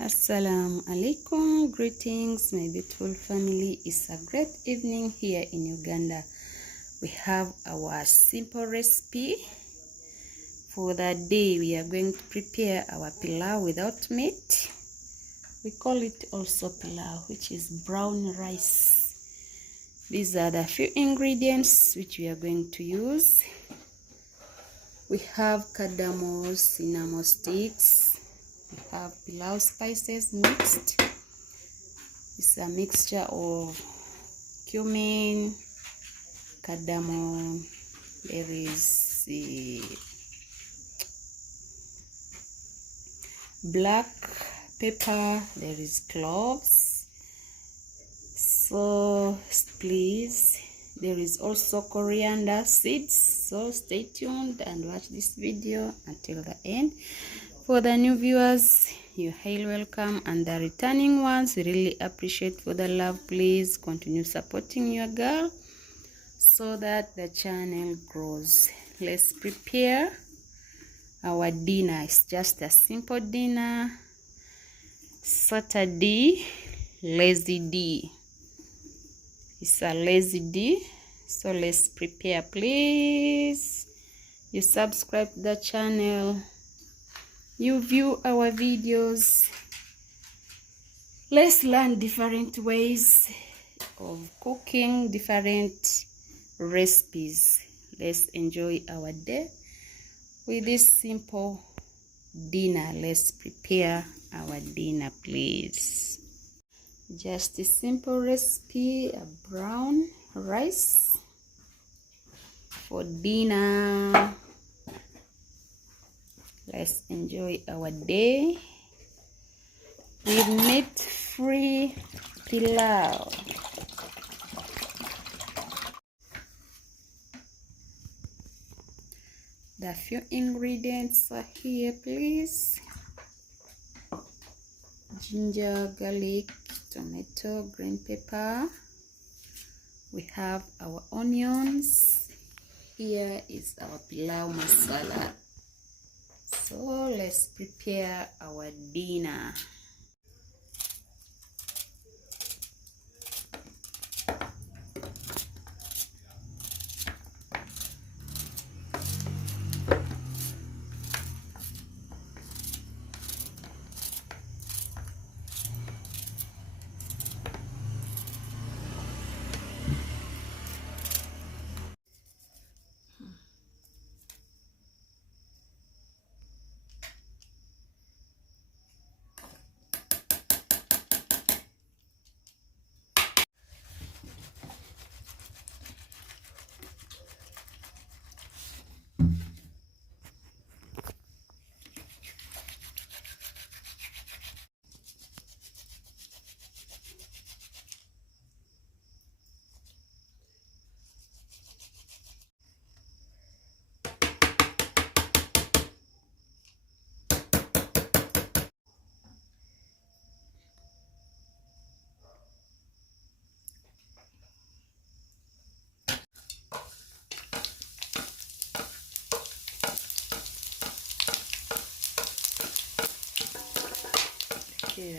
Assalamu alaikum, greetings my beautiful family. It's a great evening here in Uganda. We have our simple recipe for the day. We are going to prepare our pilau without meat. We call it also pilau, which is brown rice. These are the few ingredients which we are going to use. We have cardamom, cinnamon sticks. We have pilau spices mixed. It's a mixture of cumin, cardamom, there is black pepper, there is cloves, so please, there is also coriander seeds. So stay tuned and watch this video until the end. For the new viewers, you're highly welcome, and the returning ones, we really appreciate for the love. Please continue supporting your girl so that the channel grows. Let's prepare our dinner. It's just a simple dinner. Saturday, lazy day. It's a lazy day, so let's prepare. Please, you subscribe to the channel, you view our videos. Let's learn different ways of cooking, different recipes. Let's enjoy our day with this simple dinner. Let's prepare our dinner, please. Just a simple recipe, a brown rice for dinner. Let's enjoy our day with meat-free pilau. The few ingredients are here, please. Ginger, garlic, tomato, green pepper. We have our onions. Here is our pilau masala. So let's prepare our dinner. Yeah.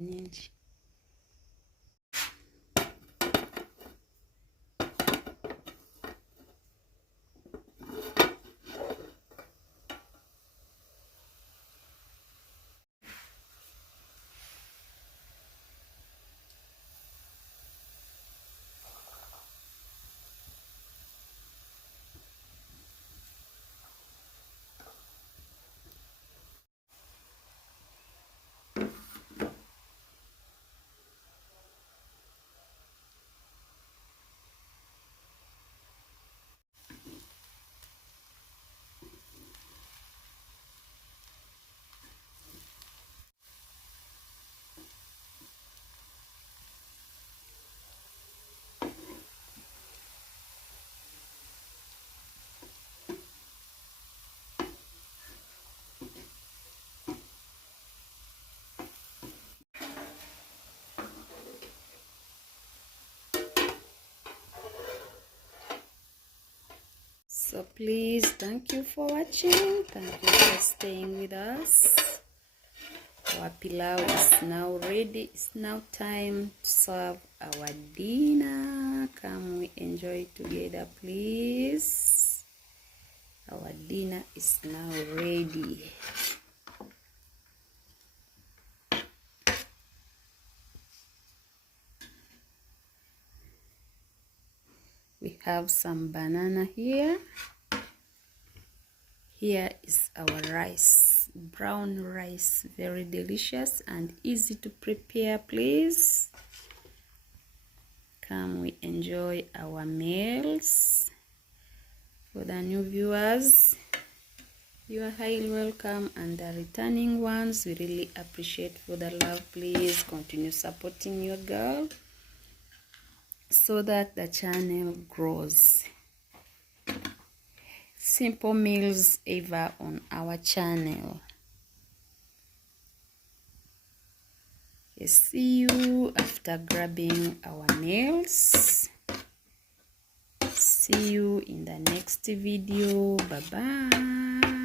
nyingi. So please, thank you for watching. Thank you for staying with us. Our pilau is now ready. It's now time to serve our dinner. Come we enjoy together, please. Our dinner is now ready. We have some banana here. Here is our rice, brown rice, very delicious and easy to prepare, please. Come we enjoy our meals. For the new viewers, you are highly welcome, and the returning ones, we really appreciate for the love. Please continue supporting your girl so that the channel grows. simple meals ever on our channel. See you after grabbing our meals. See you in the next video. Bye bye.